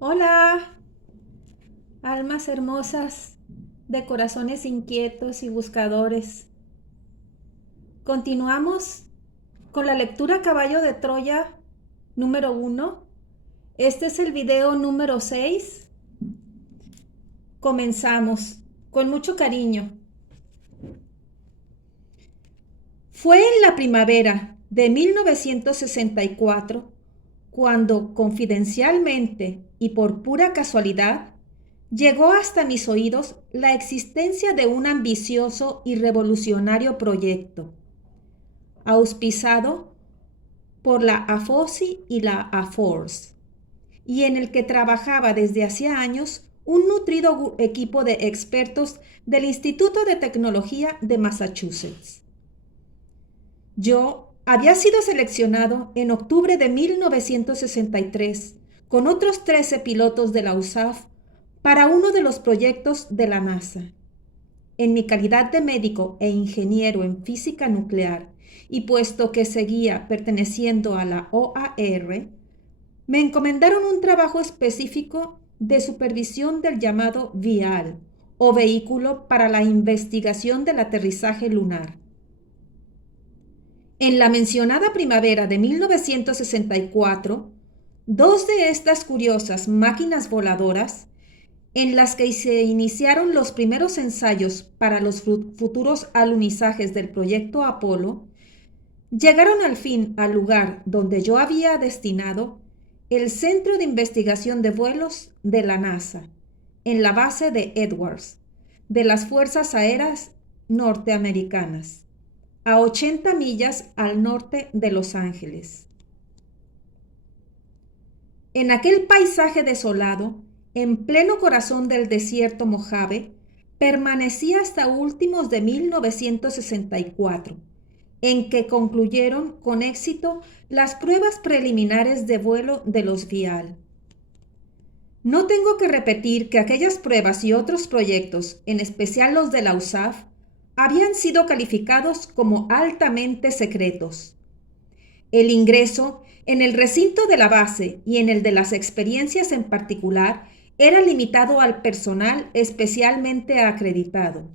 Hola, almas hermosas de corazones inquietos y buscadores. Continuamos con la lectura Caballo de Troya número 1. Este es el video número 6. Comenzamos con mucho cariño. Fue en la primavera de 1964 cuando confidencialmente y por pura casualidad llegó hasta mis oídos la existencia de un ambicioso y revolucionario proyecto, auspiciado por la AFOSI y la AFORS, y en el que trabajaba desde hacía años un nutrido equipo de expertos del Instituto de Tecnología de Massachusetts. Yo había sido seleccionado en octubre de 1963 con otros 13 pilotos de la USAF para uno de los proyectos de la NASA. En mi calidad de médico e ingeniero en física nuclear, y puesto que seguía perteneciendo a la OAR, me encomendaron un trabajo específico de supervisión del llamado VIAL, o Vehículo para la Investigación del Aterrizaje Lunar. En la mencionada primavera de 1964, dos de estas curiosas máquinas voladoras, en las que se iniciaron los primeros ensayos para los futuros alunizajes del proyecto Apolo, llegaron al fin al lugar donde yo había destinado el Centro de Investigación de Vuelos de la NASA, en la base de Edwards, de las Fuerzas Aéreas Norteamericanas, a 80 millas al norte de Los Ángeles. En aquel paisaje desolado, en pleno corazón del desierto Mojave, permanecí hasta últimos de 1964, en que concluyeron con éxito las pruebas preliminares de vuelo de los VIAL. No tengo que repetir que aquellas pruebas y otros proyectos, en especial los de la USAF, habían sido calificados como altamente secretos. El ingreso en el recinto de la base y en el de las experiencias en particular era limitado al personal especialmente acreditado.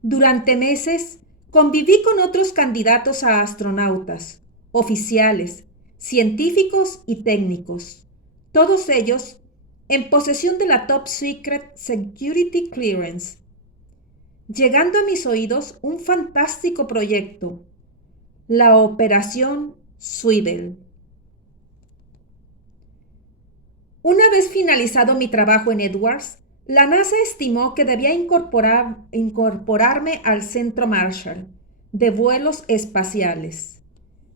Durante meses conviví con otros candidatos a astronautas, oficiales, científicos y técnicos, todos ellos en posesión de la Top Secret Security Clearance, llegando a mis oídos un fantástico proyecto, la Operación Swivel. Una vez finalizado mi trabajo en Edwards, la NASA estimó que debía incorporarme al Centro Marshall de vuelos espaciales.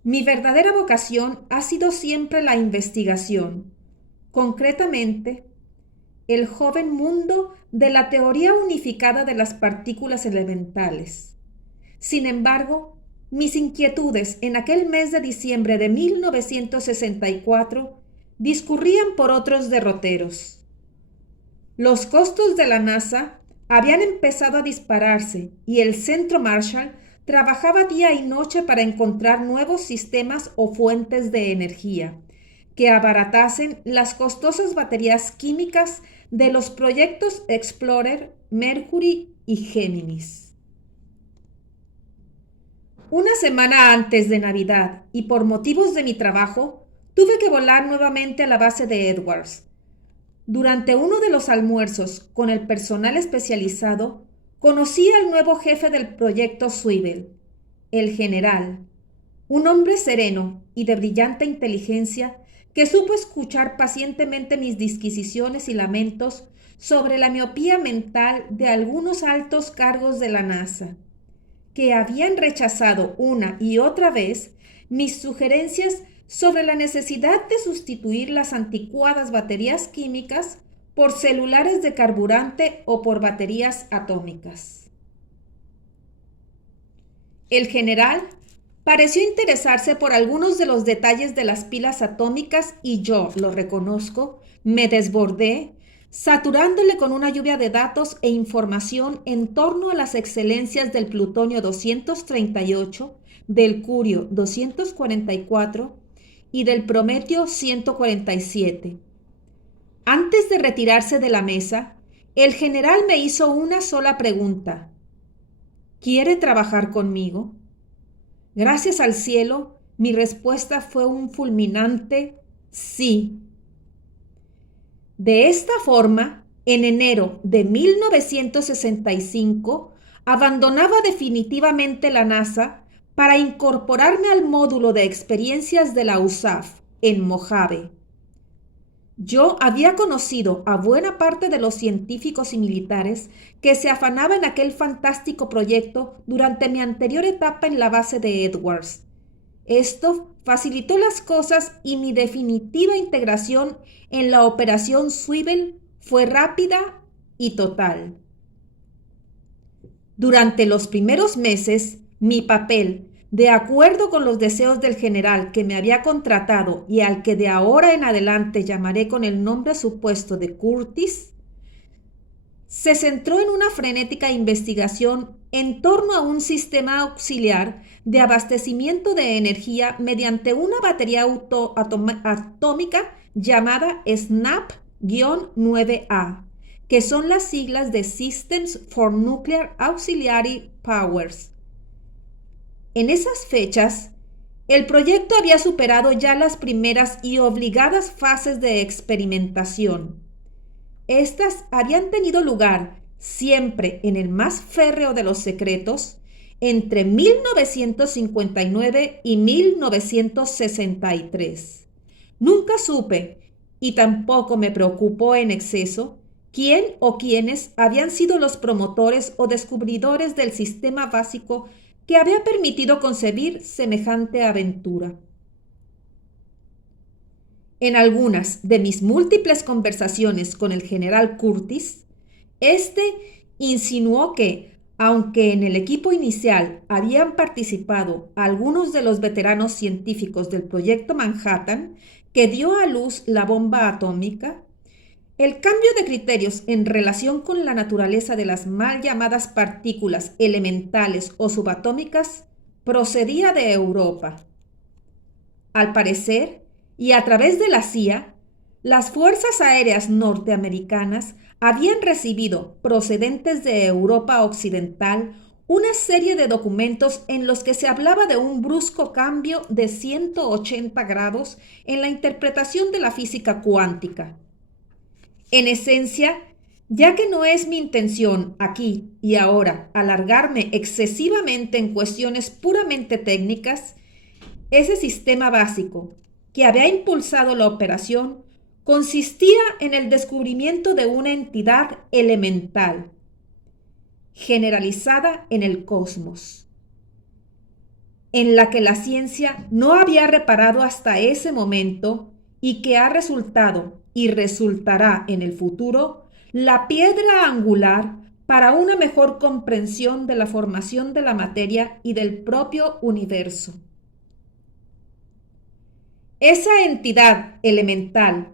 Mi verdadera vocación ha sido siempre la investigación, concretamente el joven mundo de la teoría unificada de las partículas elementales. Sin embargo, mis inquietudes en aquel mes de diciembre de 1964 discurrían por otros derroteros. Los costos de la NASA habían empezado a dispararse y el Centro Marshall trabajaba día y noche para encontrar nuevos sistemas o fuentes de energía que abaratasen las costosas baterías químicas de los proyectos Explorer, Mercury y Géminis. Una semana antes de Navidad y por motivos de mi trabajo, tuve que volar nuevamente a la base de Edwards. Durante uno de los almuerzos con el personal especializado, conocí al nuevo jefe del proyecto Swivel, el general, un hombre sereno y de brillante inteligencia que supo escuchar pacientemente mis disquisiciones y lamentos sobre la miopía mental de algunos altos cargos de la NASA, que habían rechazado una y otra vez mis sugerencias sobre la necesidad de sustituir las anticuadas baterías químicas por celulares de carburante o por baterías atómicas. El general pareció interesarse por algunos de los detalles de las pilas atómicas y yo, lo reconozco, me desbordé, saturándole con una lluvia de datos e información en torno a las excelencias del plutonio 238, del curio 244 y del prometio 147. Antes de retirarse de la mesa, el general me hizo una sola pregunta. ¿Quiere trabajar conmigo? Gracias al cielo, mi respuesta fue un fulminante sí. De esta forma, en enero de 1965, abandonaba definitivamente la NASA para incorporarme al módulo de experiencias de la USAF en Mojave. Yo había conocido a buena parte de los científicos y militares que se afanaban en aquel fantástico proyecto durante mi anterior etapa en la base de Edwards. Esto facilitó las cosas y mi definitiva integración en la operación Swivel fue rápida y total. Durante los primeros meses, mi papel, de acuerdo con los deseos del general que me había contratado y al que de ahora en adelante llamaré con el nombre supuesto de Curtis, se centró en una frenética investigación en torno a un sistema auxiliar de abastecimiento de energía mediante una batería atómica llamada SNAP-9A, que son las siglas de Systems for Nuclear Auxiliary Powers. En esas fechas, el proyecto había superado ya las primeras y obligadas fases de experimentación. Estas habían tenido lugar, siempre en el más férreo de los secretos, entre 1959 y 1963. Nunca supe, y tampoco me preocupó en exceso, quién o quiénes habían sido los promotores o descubridores del sistema básico que había permitido concebir semejante aventura. En algunas de mis múltiples conversaciones con el general Curtis, este insinuó que, aunque en el equipo inicial habían participado algunos de los veteranos científicos del proyecto Manhattan, que dio a luz la bomba atómica, el cambio de criterios en relación con la naturaleza de las mal llamadas partículas elementales o subatómicas procedía de Europa. Al parecer, y a través de la CIA, las fuerzas aéreas norteamericanas habían recibido, procedentes de Europa Occidental, una serie de documentos en los que se hablaba de un brusco cambio de 180 grados en la interpretación de la física cuántica. En esencia, ya que no es mi intención aquí y ahora alargarme excesivamente en cuestiones puramente técnicas, ese sistema básico que había impulsado la operación consistía en el descubrimiento de una entidad elemental, generalizada en el cosmos, en la que la ciencia no había reparado hasta ese momento y que ha resultado y resultará en el futuro la piedra angular para una mejor comprensión de la formación de la materia y del propio universo. Esa entidad elemental,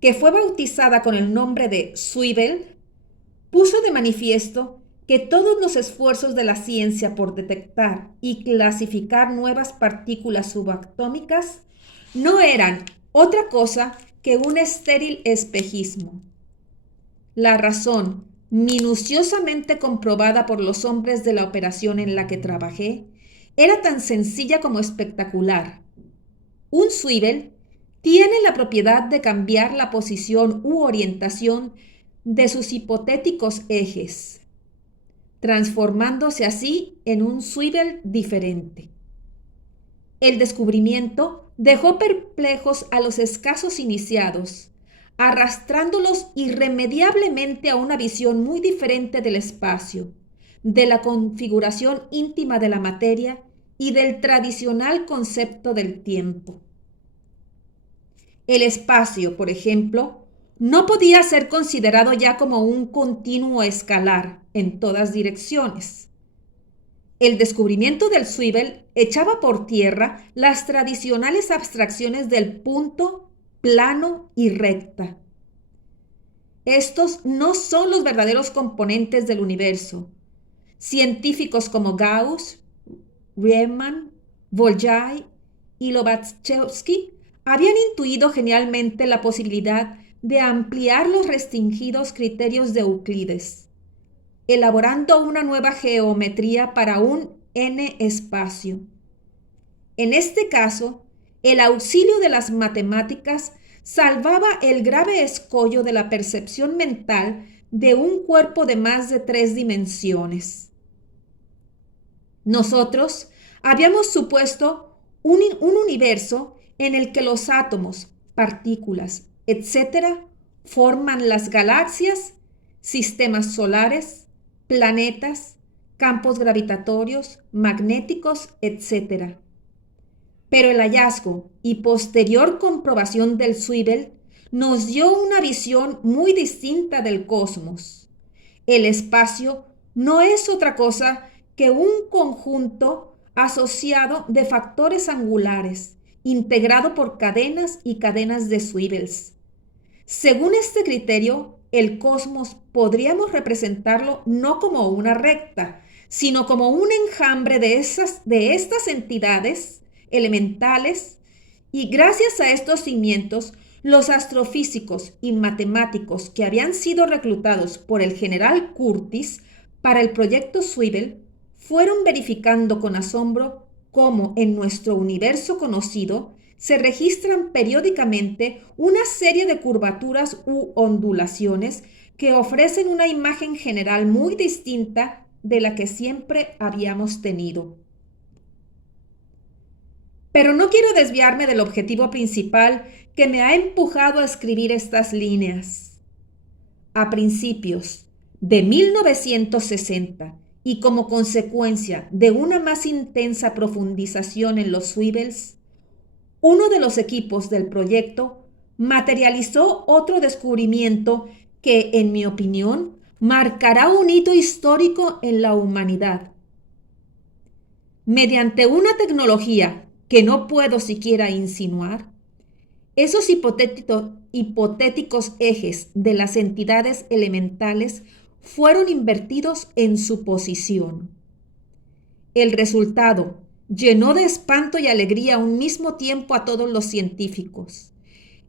que fue bautizada con el nombre de Swivel, puso de manifiesto que todos los esfuerzos de la ciencia por detectar y clasificar nuevas partículas subatómicas no eran otra cosa que un estéril espejismo. La razón, minuciosamente comprobada por los hombres de la operación en la que trabajé, era tan sencilla como espectacular. Un Swivel tiene la propiedad de cambiar la posición u orientación de sus hipotéticos ejes, transformándose así en un Swivel diferente. El descubrimiento dejó perplejos a los escasos iniciados, arrastrándolos irremediablemente a una visión muy diferente del espacio, de la configuración íntima de la materia y del tradicional concepto del tiempo. El espacio, por ejemplo, no podía ser considerado ya como un continuo escalar en todas direcciones. El descubrimiento del Swivel echaba por tierra las tradicionales abstracciones del punto, plano y recta. Estos no son los verdaderos componentes del universo. Científicos como Gauss, Riemann, Bolyai y Lobachevsky habían intuido genialmente la posibilidad de ampliar los restringidos criterios de Euclides, elaborando una nueva geometría para un n espacio. En este caso, el auxilio de las matemáticas salvaba el grave escollo de la percepción mental de un cuerpo de más de 3 dimensiones. Nosotros habíamos supuesto un universo en el que los átomos, partículas, etc., forman las galaxias, sistemas solares, planetas, campos gravitatorios, magnéticos, etc. Pero el hallazgo y posterior comprobación del Zwiebel nos dio una visión muy distinta del cosmos. El espacio no es otra cosa que un conjunto asociado de factores angulares, integrado por cadenas y cadenas de Zwiebels. Según este criterio, el cosmos podríamos representarlo no como una recta, sino como un enjambre de estas entidades elementales, y gracias a estos cimientos, los astrofísicos y matemáticos que habían sido reclutados por el general Curtis para el proyecto Zwiebel fueron verificando con asombro cómo en nuestro universo conocido se registran periódicamente una serie de curvaturas u ondulaciones que ofrecen una imagen general muy distinta de la que siempre habíamos tenido. Pero no quiero desviarme del objetivo principal que me ha empujado a escribir estas líneas. A principios de 1960 y como consecuencia de una más intensa profundización en los Zwiebels, uno de los equipos del proyecto materializó otro descubrimiento que, en mi opinión, marcará un hito histórico en la humanidad. Mediante una tecnología que no puedo siquiera insinuar, esos hipotéticos ejes de las entidades elementales fueron invertidos en su posición. El resultado llenó de espanto y alegría a un mismo tiempo a todos los científicos.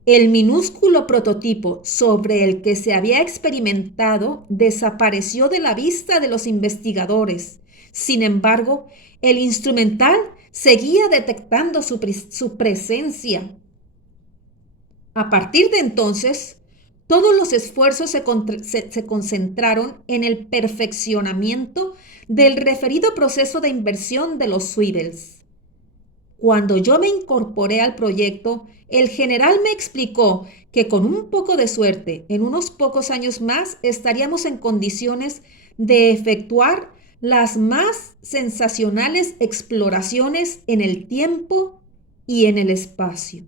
El minúsculo prototipo sobre el que se había experimentado desapareció de la vista de los investigadores. Sin embargo, el instrumental seguía detectando su presencia. A partir de entonces, todos los esfuerzos se concentraron en el perfeccionamiento del referido proceso de inversión de los Zwiebels. Cuando yo me incorporé al proyecto, el general me explicó que con un poco de suerte, en unos pocos años más, estaríamos en condiciones de efectuar las más sensacionales exploraciones en el tiempo y en el espacio.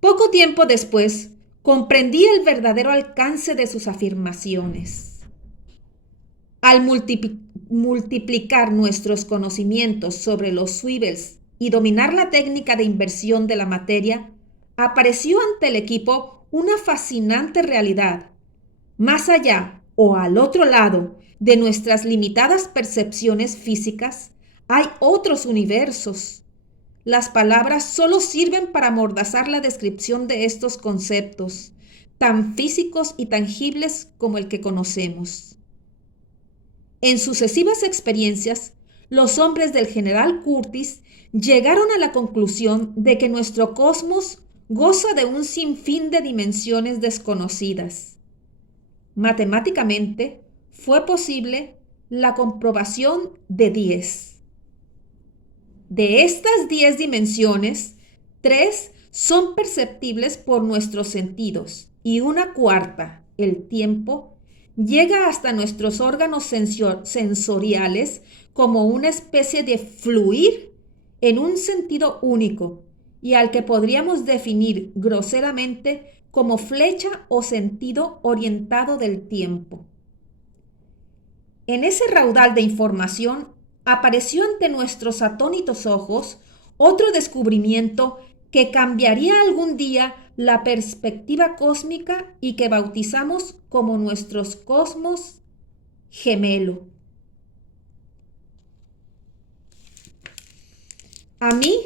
Poco tiempo después, comprendí el verdadero alcance de sus afirmaciones. Al multiplicar nuestros conocimientos sobre los Zwiebels y dominar la técnica de inversión de la materia, apareció ante el equipo una fascinante realidad. Más allá o al otro lado de nuestras limitadas percepciones físicas, hay otros universos. Las palabras solo sirven para amordazar la descripción de estos conceptos, tan físicos y tangibles como el que conocemos. En sucesivas experiencias, los hombres del general Curtis llegaron a la conclusión de que nuestro cosmos goza de un sinfín de dimensiones desconocidas. Matemáticamente, fue posible la comprobación de 10. De estas 10 dimensiones, 3 son perceptibles por nuestros sentidos y una cuarta, el tiempo, llega hasta nuestros órganos sensoriales como una especie de fluir en un sentido único y al que podríamos definir groseramente como flecha o sentido orientado del tiempo. En ese raudal de información apareció ante nuestros atónitos ojos otro descubrimiento que cambiaría algún día la perspectiva cósmica y que bautizamos como nuestros cosmos gemelo. A mí,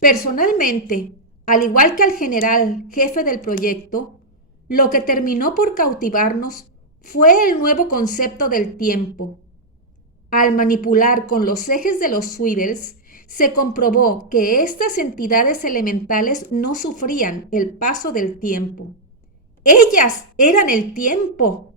personalmente, Al igual que al general jefe del proyecto, lo que terminó por cautivarnos fue el nuevo concepto del tiempo. Al manipular con los ejes de los swivels, se comprobó que estas entidades elementales no sufrían el paso del tiempo. Ellas eran el tiempo.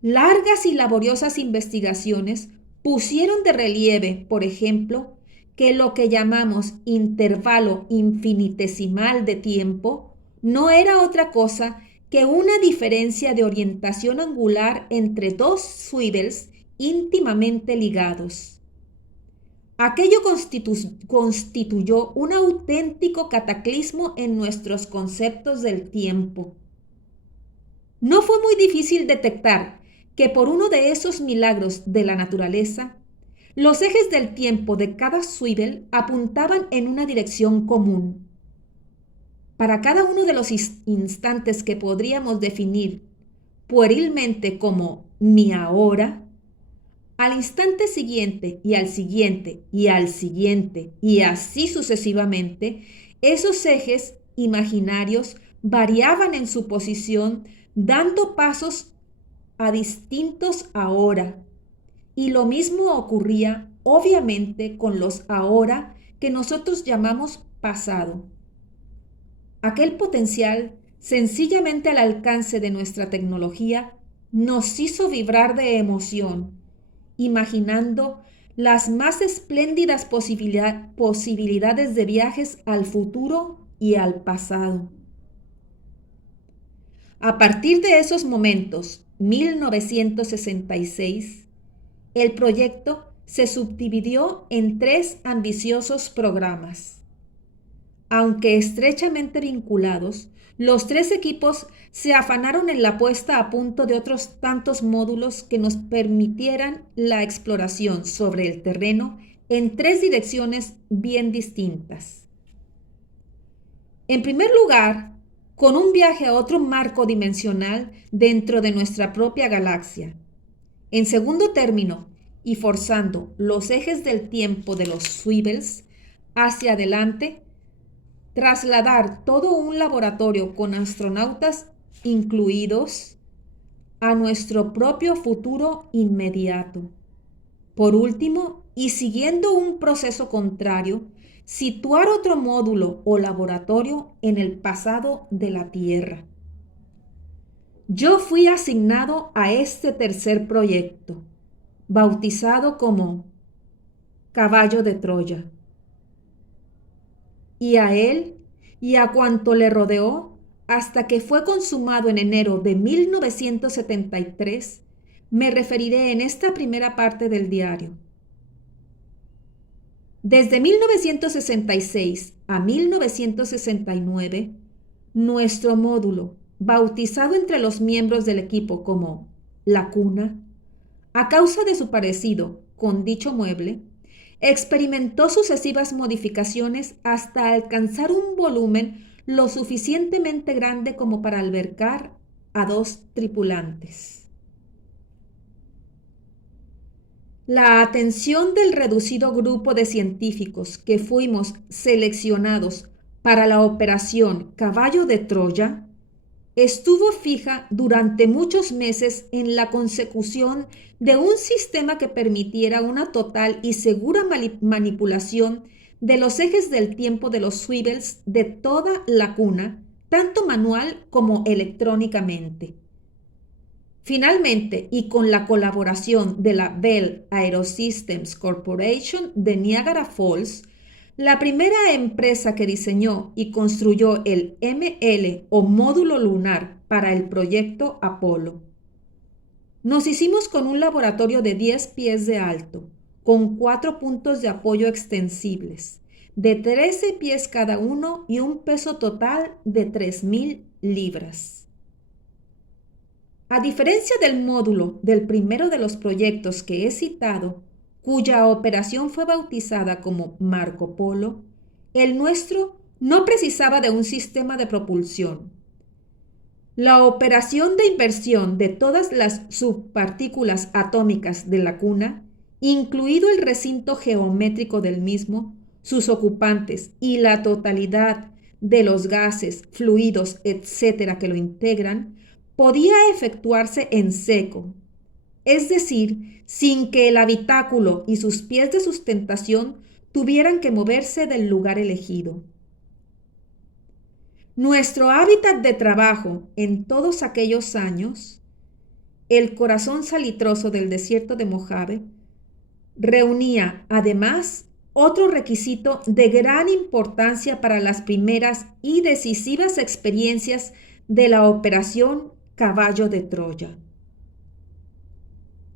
Largas y laboriosas investigaciones pusieron de relieve, por ejemplo, que lo que llamamos intervalo infinitesimal de tiempo no era otra cosa que una diferencia de orientación angular entre dos swivels íntimamente ligados. Aquello constituyó un auténtico cataclismo en nuestros conceptos del tiempo. No fue muy difícil detectar que por uno de esos milagros de la naturaleza, los ejes del tiempo de cada swivel apuntaban en una dirección común. Para cada uno de los instantes que podríamos definir puerilmente como mi ahora, al instante siguiente y al siguiente y al siguiente y así sucesivamente, esos ejes imaginarios variaban en su posición dando pasos a distintos ahora. Y lo mismo ocurría, obviamente, con los ahora que nosotros llamamos pasado. Aquel potencial, sencillamente al alcance de nuestra tecnología, nos hizo vibrar de emoción, imaginando las más espléndidas posibilidades de viajes al futuro y al pasado. A partir de esos momentos, 1966, el proyecto se subdividió en 3 ambiciosos programas. Aunque estrechamente vinculados, los 3 equipos se afanaron en la puesta a punto de otros tantos módulos que nos permitieran la exploración sobre el terreno en 3 direcciones bien distintas. En primer lugar, con un viaje a otro marco dimensional dentro de nuestra propia galaxia. En segundo término, y forzando los ejes del tiempo de los swivels hacia adelante, trasladar todo un laboratorio con astronautas incluidos a nuestro propio futuro inmediato. Por último, y siguiendo un proceso contrario, situar otro módulo o laboratorio en el pasado de la Tierra. Yo fui asignado a este tercer proyecto, bautizado como Caballo de Troya. Y a él y a cuanto le rodeó, hasta que fue consumado en enero de 1973, me referiré en esta primera parte del diario. Desde 1966 a 1969, nuestro módulo, bautizado entre los miembros del equipo como La Cuna, a causa de su parecido con dicho mueble, experimentó sucesivas modificaciones hasta alcanzar un volumen lo suficientemente grande como para albergar a 2 tripulantes. La atención del reducido grupo de científicos que fuimos seleccionados para la operación Caballo de Troya estuvo fija durante muchos meses en la consecución de un sistema que permitiera una total y segura manipulación de los ejes del tiempo de los swivels de toda la cuna, tanto manual como electrónicamente. Finalmente, y con la colaboración de la Bell Aerosystems Corporation de Niagara Falls, la primera empresa que diseñó y construyó el ML o módulo lunar para el proyecto Apolo. Nos hicimos con un laboratorio de 10 pies de alto, con 4 puntos de apoyo extensibles, de 13 pies cada uno y un peso total de 3,000 libras. A diferencia del módulo del primero de los proyectos que he citado, cuya operación fue bautizada como Marco Polo, el nuestro no precisaba de un sistema de propulsión. La operación de inversión de todas las subpartículas atómicas de la cuna, incluido el recinto geométrico del mismo, sus ocupantes y la totalidad de los gases, fluidos, etcétera, que lo integran, podía efectuarse en seco, es decir, sin que el habitáculo y sus pies de sustentación tuvieran que moverse del lugar elegido. Nuestro hábitat de trabajo en todos aquellos años, el corazón salitroso del desierto de Mojave, reunía además otro requisito de gran importancia para las primeras y decisivas experiencias de la Operación Caballo de Troya.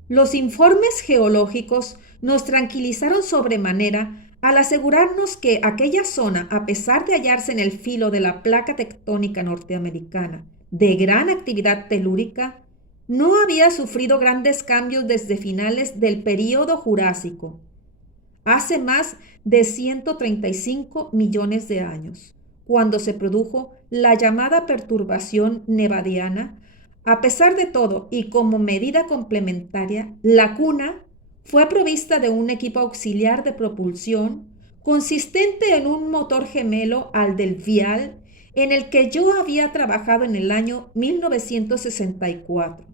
Los informes geológicos nos tranquilizaron sobremanera al asegurarnos que aquella zona, a pesar de hallarse en el filo de la placa tectónica norteamericana de gran actividad telúrica, no había sufrido grandes cambios desde finales del período Jurásico, hace más de 135 millones de años, cuando se produjo la llamada perturbación nevadiana. A pesar de todo y como medida complementaria, la cuna fue provista de un equipo auxiliar de propulsión consistente en un motor gemelo al del Vial, en el que yo había trabajado en el año 1964.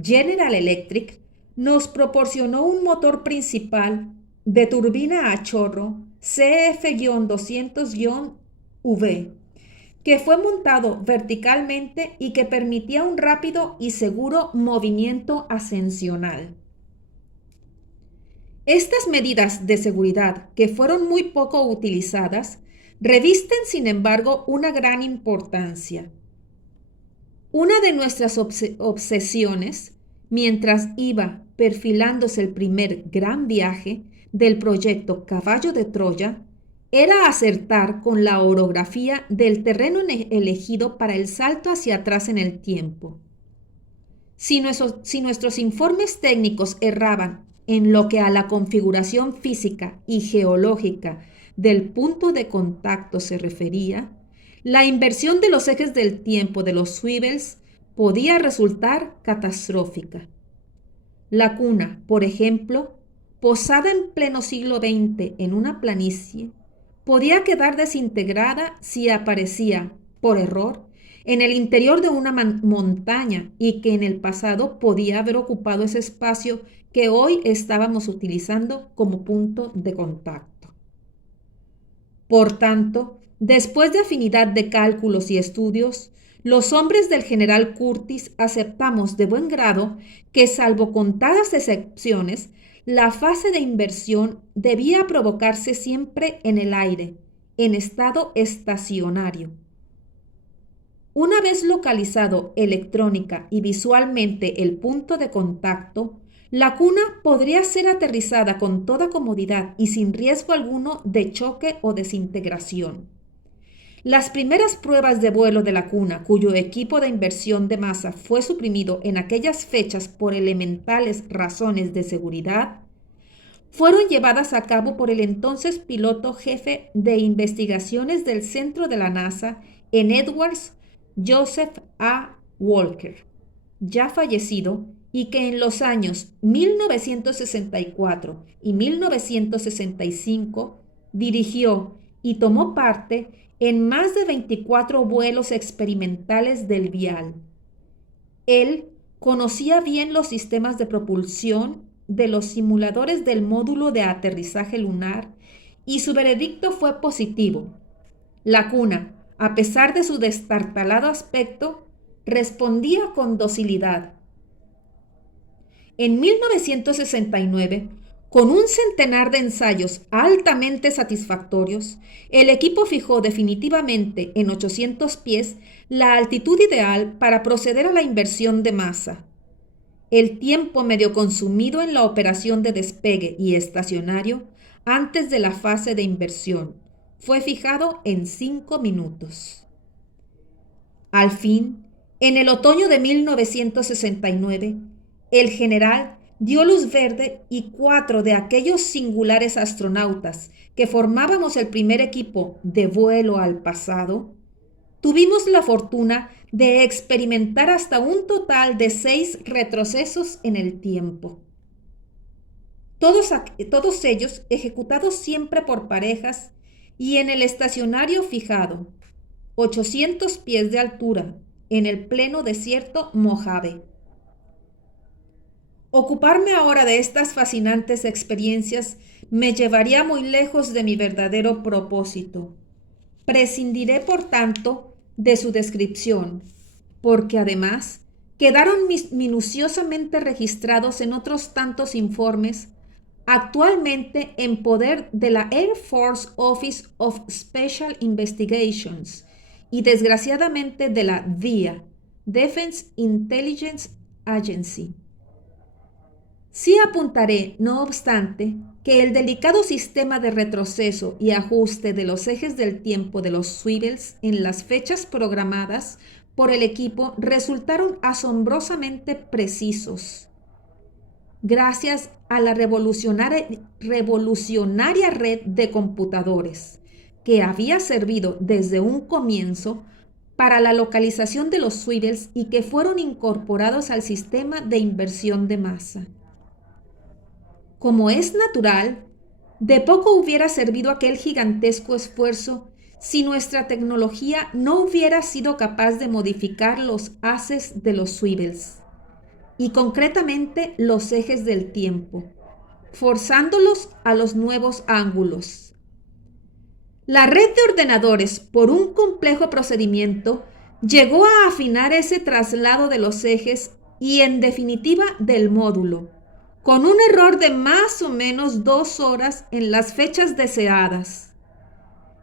General Electric nos proporcionó un motor principal de turbina a chorro CF-200-V, que fue montado verticalmente y que permitía un rápido y seguro movimiento ascensional. Estas medidas de seguridad, que fueron muy poco utilizadas, revisten, sin embargo, una gran importancia. Una de nuestras obsesiones, mientras iba perfilándose el primer gran viaje del proyecto Caballo de Troya, era acertar con la orografía del terreno elegido para el salto hacia atrás en el tiempo. Si nuestros informes técnicos erraban en lo que a la configuración física y geológica del punto de contacto se refería, la inversión de los ejes del tiempo de los swivels podía resultar catastrófica. La cuna, por ejemplo, posada en pleno siglo XX en una planicie, podía quedar desintegrada si aparecía, por error, en el interior de una montaña y que en el pasado podía haber ocupado ese espacio que hoy estábamos utilizando como punto de contacto. Por tanto, después de afinidad de cálculos y estudios, los hombres del general Curtis aceptamos de buen grado que, salvo contadas excepciones, la fase de inversión debía provocarse siempre en el aire, en estado estacionario. Una vez localizado electrónica y visualmente el punto de contacto, la cuna podría ser aterrizada con toda comodidad y sin riesgo alguno de choque o desintegración. Las primeras pruebas de vuelo de la cuna, cuyo equipo de inversión de masa fue suprimido en aquellas fechas por elementales razones de seguridad, fueron llevadas a cabo por el entonces piloto jefe de investigaciones del centro de la NASA en Edwards, Joseph A. Walker, ya fallecido, y que en los años 1964 y 1965 dirigió y tomó parte en más de 24 vuelos experimentales del Vial. Él conocía bien los sistemas de propulsión de los simuladores del módulo de aterrizaje lunar y su veredicto fue positivo. La cuna, a pesar de su destartalado aspecto, respondía con docilidad. En 1969, con un centenar de ensayos altamente satisfactorios, el equipo fijó definitivamente en 800 pies la altitud ideal para proceder a la inversión de masa. El tiempo medio consumido en la operación de despegue y estacionario antes de la fase de inversión fue fijado en 5 minutos. Al fin, en el otoño de 1969, el general dio luz verde y 4 de aquellos singulares astronautas que formábamos el primer equipo de vuelo al pasado, tuvimos la fortuna de experimentar hasta un total de 6 retrocesos en el tiempo. Todos ellos ejecutados siempre por parejas y en el estacionario fijado, 800 pies de altura, en el pleno desierto Mojave. Ocuparme ahora de estas fascinantes experiencias me llevaría muy lejos de mi verdadero propósito. Prescindiré, por tanto, de su descripción, porque además quedaron minuciosamente registrados en otros tantos informes actualmente en poder de la Air Force Office of Special Investigations y desgraciadamente de la DIA, Defense Intelligence Agency. Sí apuntaré, no obstante, que el delicado sistema de retroceso y ajuste de los ejes del tiempo de los swivels en las fechas programadas por el equipo resultaron asombrosamente precisos. Gracias a la revolucionaria red de computadores, que había servido desde un comienzo para la localización de los swivels y que fueron incorporados al sistema de inversión de masa. Como es natural, de poco hubiera servido aquel gigantesco esfuerzo si nuestra tecnología no hubiera sido capaz de modificar los haces de los swivels, y concretamente los ejes del tiempo, forzándolos a los nuevos ángulos. La red de ordenadores, por un complejo procedimiento, llegó a afinar ese traslado de los ejes y, en definitiva, del módulo, con un error de más o menos 2 horas en las fechas deseadas.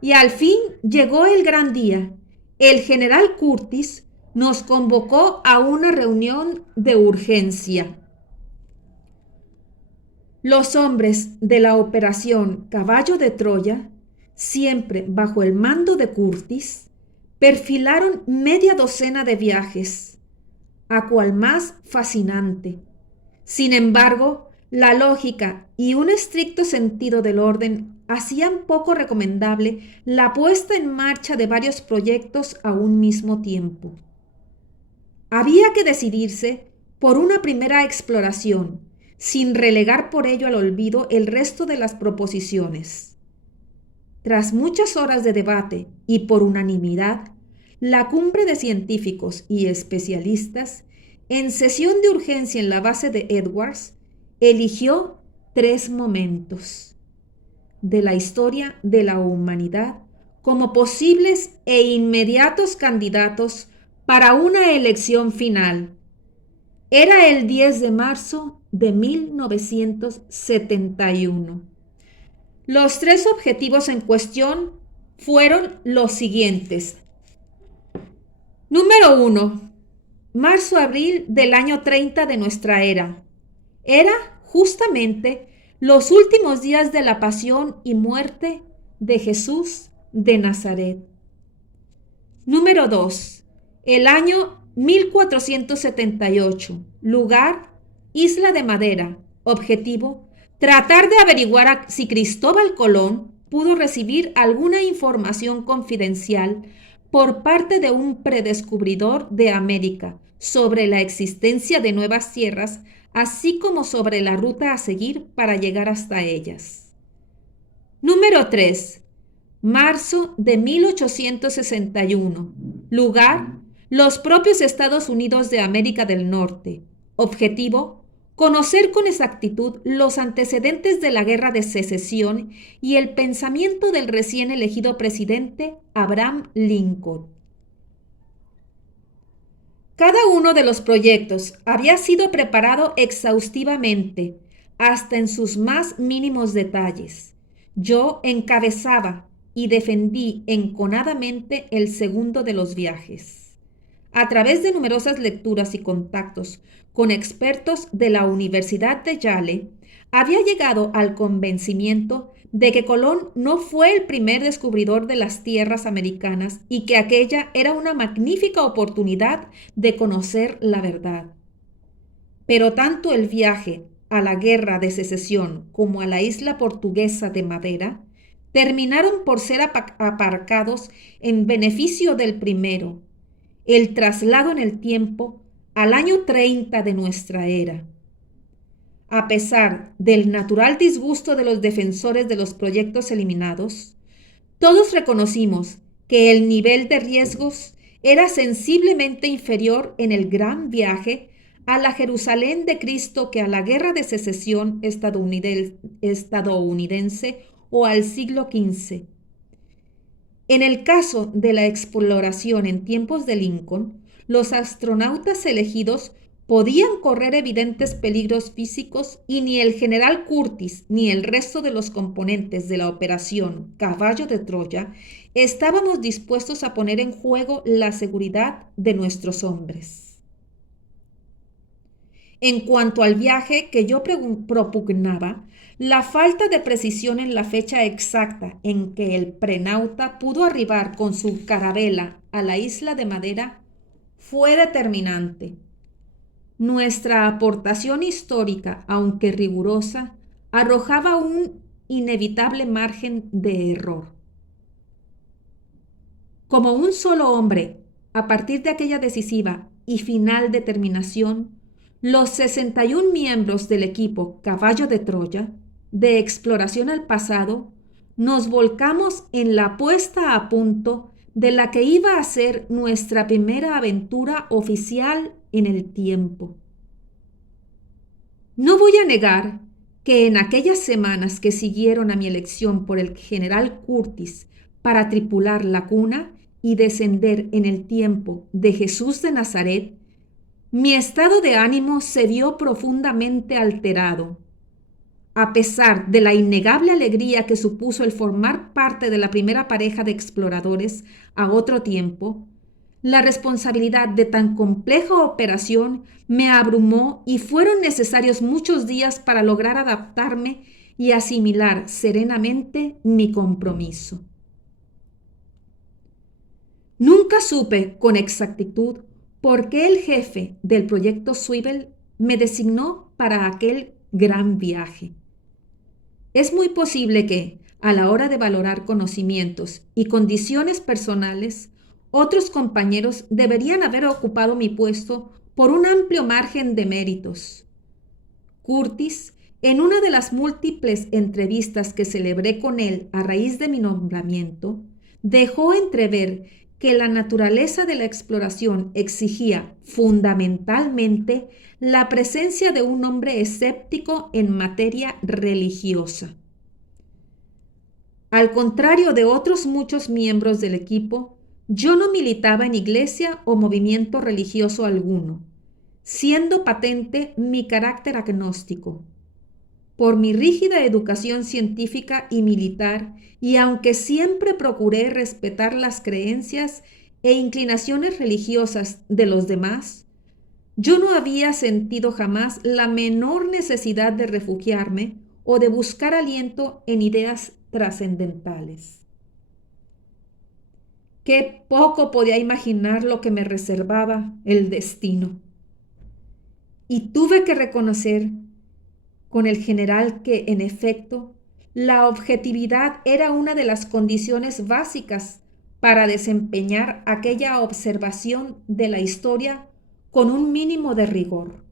Y al fin llegó el gran día. El general Curtis nos convocó a una reunión de urgencia. Los hombres de la operación Caballo de Troya, siempre bajo el mando de Curtis, perfilaron media docena de viajes, a cual más fascinante. Sin embargo, la lógica y un estricto sentido del orden hacían poco recomendable la puesta en marcha de varios proyectos a un mismo tiempo. Había que decidirse por una primera exploración, sin relegar por ello al olvido el resto de las proposiciones. Tras muchas horas de debate y por unanimidad, la cumbre de científicos y especialistas, en sesión de urgencia en la base de Edwards, eligió 3 momentos de la historia de la humanidad como posibles e inmediatos candidatos para una elección final. Era el 10 de marzo de 1971. Los 3 objetivos en cuestión fueron los siguientes. Número 1. Marzo-abril del año 30 de nuestra era. Era justamente los últimos días de la pasión y muerte de Jesús de Nazaret. Número 2. El año 1478. Lugar, Isla de Madera. Objetivo, tratar de averiguar si Cristóbal Colón pudo recibir alguna información confidencial por parte de un predescubridor de América sobre la existencia de nuevas tierras, así como sobre la ruta a seguir para llegar hasta ellas. Número 3. Marzo de 1861. Lugar, los propios Estados Unidos de América del Norte. Objetivo, conocer con exactitud los antecedentes de la Guerra de Secesión y el pensamiento del recién elegido presidente Abraham Lincoln. Cada uno de los proyectos había sido preparado exhaustivamente, hasta en sus más mínimos detalles. Yo encabezaba y defendí enconadamente el segundo de los viajes. A través de numerosas lecturas y contactos con expertos de la Universidad de Yale, había llegado al convencimiento de que Colón no fue el primer descubridor de las tierras americanas y que aquella era una magnífica oportunidad de conocer la verdad. Pero tanto el viaje a la Guerra de Secesión como a la isla portuguesa de Madeira terminaron por ser aparcados en beneficio del primero, el traslado en el tiempo al año 30 de nuestra era. A pesar del natural disgusto de los defensores de los proyectos eliminados, Todos reconocimos que el nivel de riesgos era sensiblemente inferior en el gran viaje a la Jerusalén de Cristo que a la Guerra de Secesión estadounidense o al siglo XV. En el caso de la exploración en tiempos de Lincoln, los astronautas elegidos podían correr evidentes peligros físicos y ni el general Curtis ni el resto de los componentes de la operación Caballo de Troya estábamos dispuestos a poner en juego la seguridad de nuestros hombres. En cuanto al viaje que yo propugnaba, la falta de precisión en la fecha exacta en que el prenauta pudo arribar con su carabela a la isla de Madera fue determinante. Nuestra aportación histórica, aunque rigurosa, arrojaba un inevitable margen de error. Como un solo hombre, a partir de aquella decisiva y final determinación, los 61 miembros del equipo Caballo de Troya, de exploración al pasado, nos volcamos en la puesta a punto de la que iba a ser nuestra primera aventura oficial en el tiempo. No voy a negar que en aquellas semanas que siguieron a mi elección por el general Curtis para tripular la cuna y descender en el tiempo de Jesús de Nazaret, mi estado de ánimo se vio profundamente alterado. A pesar de la innegable alegría que supuso el formar parte de la primera pareja de exploradores a otro tiempo, la responsabilidad de tan compleja operación me abrumó y fueron necesarios muchos días para lograr adaptarme y asimilar serenamente mi compromiso. Nunca supe con exactitud por qué el jefe del proyecto Swivel me designó para aquel gran viaje. Es muy posible que, a la hora de valorar conocimientos y condiciones personales, otros compañeros deberían haber ocupado mi puesto por un amplio margen de méritos. Curtis, en una de las múltiples entrevistas que celebré con él a raíz de mi nombramiento, dejó entrever que la naturaleza de la exploración exigía fundamentalmente la presencia de un hombre escéptico en materia religiosa. Al contrario de otros muchos miembros del equipo, yo no militaba en iglesia o movimiento religioso alguno, siendo patente mi carácter agnóstico. Por mi rígida educación científica y militar, y aunque siempre procuré respetar las creencias e inclinaciones religiosas de los demás, yo no había sentido jamás la menor necesidad de refugiarme o de buscar aliento en ideas trascendentales. Qué poco podía imaginar lo que me reservaba el destino. Y tuve que reconocer con el general que, en efecto, la objetividad era una de las condiciones básicas para desempeñar aquella observación de la historia con un mínimo de rigor.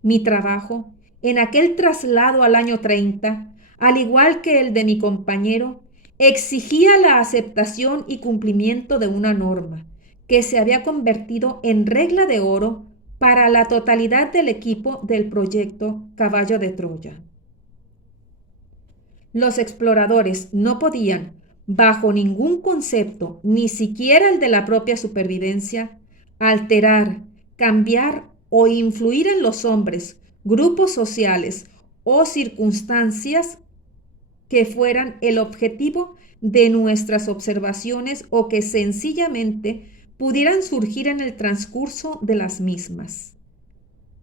Mi trabajo, en aquel traslado al año 30, al igual que el de mi compañero, exigía la aceptación y cumplimiento de una norma que se había convertido en regla de oro para la totalidad del equipo del proyecto Caballo de Troya. Los exploradores no podían, bajo ningún concepto, ni siquiera el de la propia supervivencia, alterar, cambiar o influir en los hombres, grupos sociales o circunstancias que fueran el objetivo de nuestras observaciones o que sencillamente pudieran surgir en el transcurso de las mismas.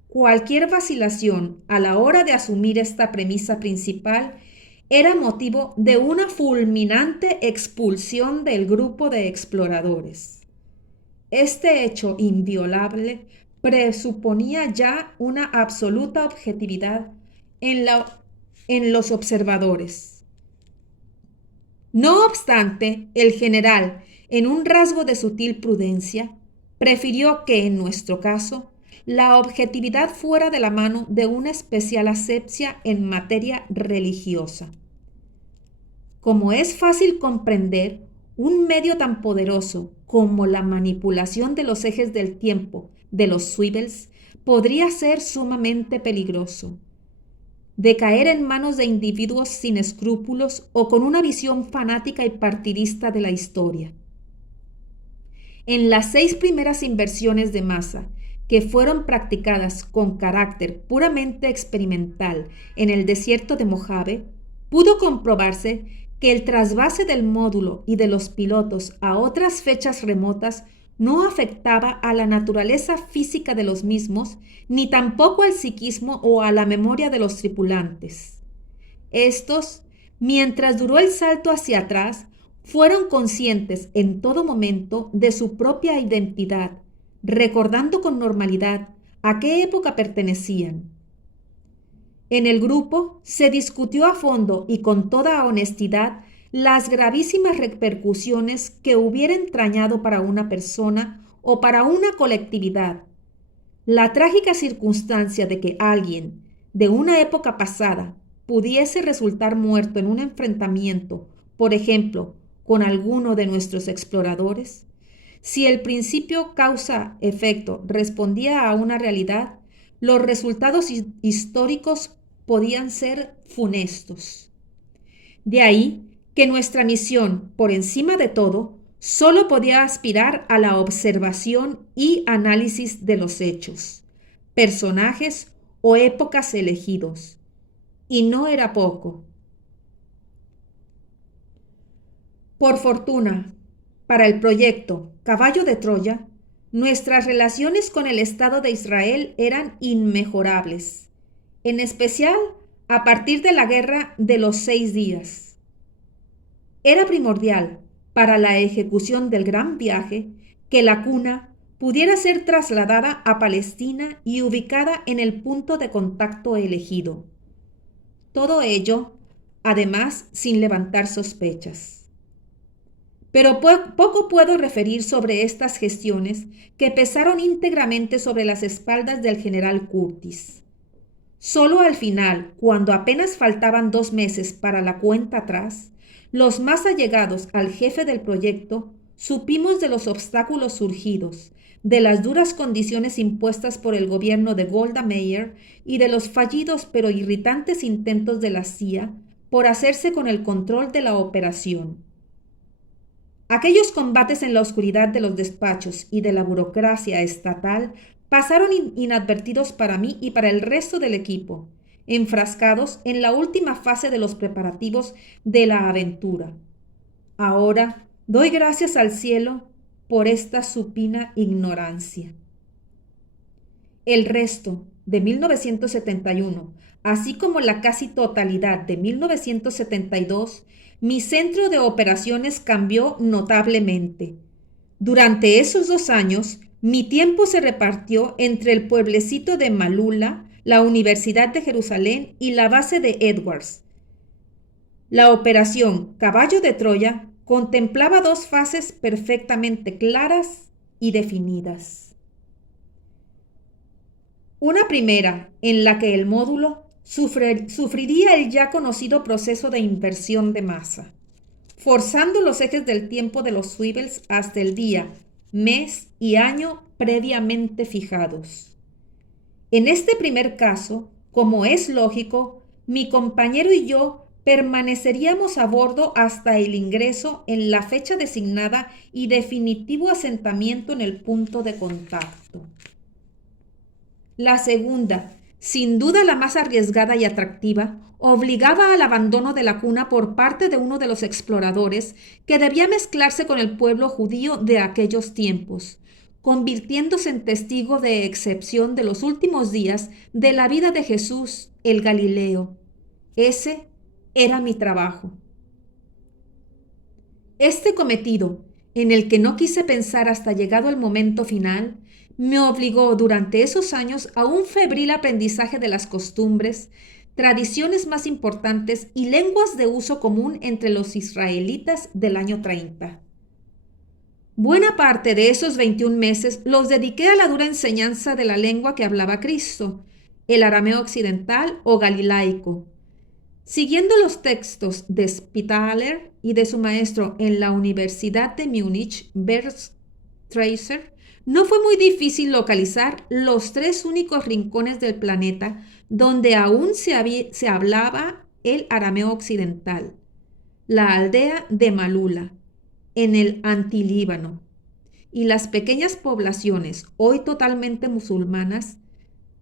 Cualquier vacilación a la hora de asumir esta premisa principal era motivo de una fulminante expulsión del grupo de exploradores. Este hecho inviolable presuponía ya una absoluta objetividad en los observadores. No obstante, el general, en un rasgo de sutil prudencia, prefirió que, en nuestro caso, la objetividad fuera de la mano de una especial asepsia en materia religiosa. Como es fácil comprender, un medio tan poderoso como la manipulación de los ejes del tiempo de los swivels podría ser sumamente peligroso, de caer en manos de individuos sin escrúpulos o con una visión fanática y partidista de la historia. En las 6 primeras inversiones de masa, que fueron practicadas con carácter puramente experimental en el desierto de Mojave, pudo comprobarse que el trasvase del módulo y de los pilotos a otras fechas remotas no afectaba a la naturaleza física de los mismos, ni tampoco al psiquismo o a la memoria de los tripulantes. Estos, mientras duró el salto hacia atrás, fueron conscientes en todo momento de su propia identidad, recordando con normalidad a qué época pertenecían. En el grupo se discutió a fondo y con toda honestidad las gravísimas repercusiones que hubiera entrañado para una persona o para una colectividad la trágica circunstancia de que alguien de una época pasada pudiese resultar muerto en un enfrentamiento, por ejemplo, con alguno de nuestros exploradores. Si el principio causa-efecto respondía a una realidad, los resultados históricos podían ser funestos. De ahí que nuestra misión, por encima de todo, solo podía aspirar a la observación y análisis de los hechos, personajes o épocas elegidos. Y no era poco. Por fortuna, para el proyecto Caballo de Troya, nuestras relaciones con el Estado de Israel eran inmejorables, en especial a partir de la Guerra de los 6 días. Era primordial para la ejecución del gran viaje que la cuna pudiera ser trasladada a Palestina y ubicada en el punto de contacto elegido. Todo ello, además, sin levantar sospechas. Pero poco puedo referir sobre estas gestiones que pesaron íntegramente sobre las espaldas del general Curtis. Solo al final, cuando apenas faltaban 2 meses para la cuenta atrás, los más allegados al jefe del proyecto supimos de los obstáculos surgidos, de las duras condiciones impuestas por el gobierno de Golda Meir y de los fallidos pero irritantes intentos de la CIA por hacerse con el control de la operación. Aquellos combates en la oscuridad de los despachos y de la burocracia estatal pasaron inadvertidos para mí y para el resto del equipo, enfrascados en la última fase de los preparativos de la aventura. Ahora doy gracias al cielo por esta supina ignorancia. El resto de 1971, así como la casi totalidad de 1972, mi centro de operaciones cambió notablemente. Durante esos 2 años, mi tiempo se repartió entre el pueblecito de Malula, la Universidad de Jerusalén y la base de Edwards. La operación Caballo de Troya contemplaba 2 fases perfectamente claras y definidas. Una primera, en la que el módulo sufriría el ya conocido proceso de inversión de masa, forzando los ejes del tiempo de los swivels hasta el día, mes y año previamente fijados. En este primer caso, como es lógico, mi compañero y yo permaneceríamos a bordo hasta el ingreso en la fecha designada y definitivo asentamiento en el punto de contacto. La segunda, sin duda la más arriesgada y atractiva, obligaba al abandono de la cuna por parte de uno de los exploradores que debía mezclarse con el pueblo judío de aquellos tiempos, convirtiéndose en testigo de excepción de los últimos días de la vida de Jesús el Galileo. Ese era mi trabajo. Este cometido, en el que no quise pensar hasta llegado el momento final, me obligó durante esos años a un febril aprendizaje de las costumbres, tradiciones más importantes y lenguas de uso común entre los israelitas del año 30. Buena parte de esos 21 meses los dediqué a la dura enseñanza de la lengua que hablaba Cristo, el arameo occidental o galilaico. Siguiendo los textos de Spitaler y de su maestro en la Universidad de Múnich, Bert Tracer, no fue muy difícil localizar los tres únicos rincones del planeta donde aún se hablaba el arameo occidental: la aldea de Malula, en el Antilíbano, y las pequeñas poblaciones, hoy totalmente musulmanas,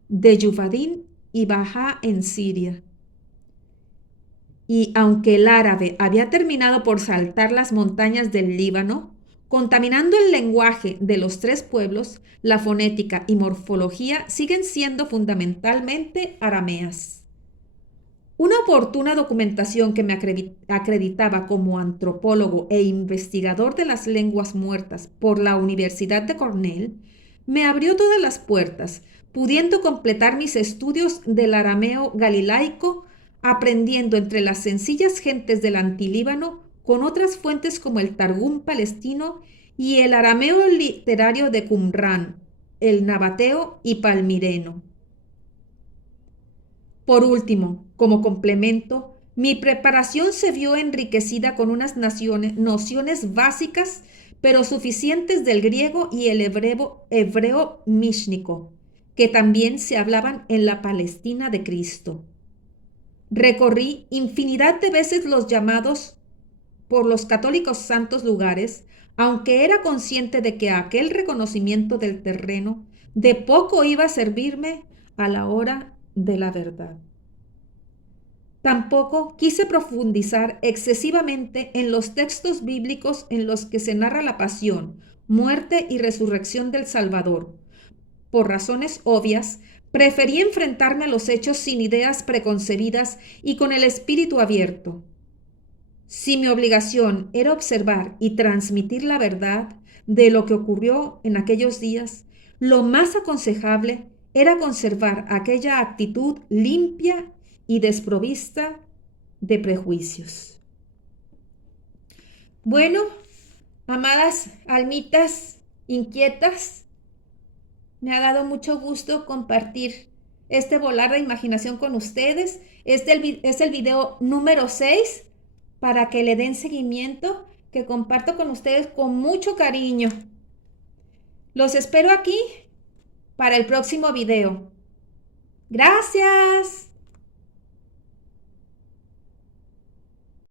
de Yufadín y Baja en Siria. Y aunque el árabe había terminado por saltar las montañas del Líbano, contaminando el lenguaje de los tres pueblos, la fonética y morfología siguen siendo fundamentalmente arameas. Una oportuna documentación que me acreditaba como antropólogo e investigador de las lenguas muertas por la Universidad de Cornell me abrió todas las puertas, pudiendo completar mis estudios del arameo galilaico, aprendiendo entre las sencillas gentes del Antilíbano con otras fuentes como el Targum palestino y el arameo literario de Qumrán, el nabateo y palmireno. Por último, como complemento, mi preparación se vio enriquecida con unas nociones básicas pero suficientes del griego y el hebreo míshnico, que también se hablaban en la Palestina de Cristo. Recorrí infinidad de veces los llamados por los católicos santos lugares, aunque era consciente de que aquel reconocimiento del terreno de poco iba a servirme a la hora de la verdad. Tampoco quise profundizar excesivamente en los textos bíblicos en los que se narra la pasión, muerte y resurrección del Salvador. Por razones obvias, preferí enfrentarme a los hechos sin ideas preconcebidas y con el espíritu abierto. Si mi obligación era observar y transmitir la verdad de lo que ocurrió en aquellos días, lo más aconsejable era conservar aquella actitud limpia y desprovista de prejuicios. Bueno, amadas almitas inquietas, me ha dado mucho gusto compartir este volar de imaginación con ustedes. Es el video número 6 para que le den seguimiento, que comparto con ustedes con mucho cariño. Los espero aquí para el próximo video. Gracias.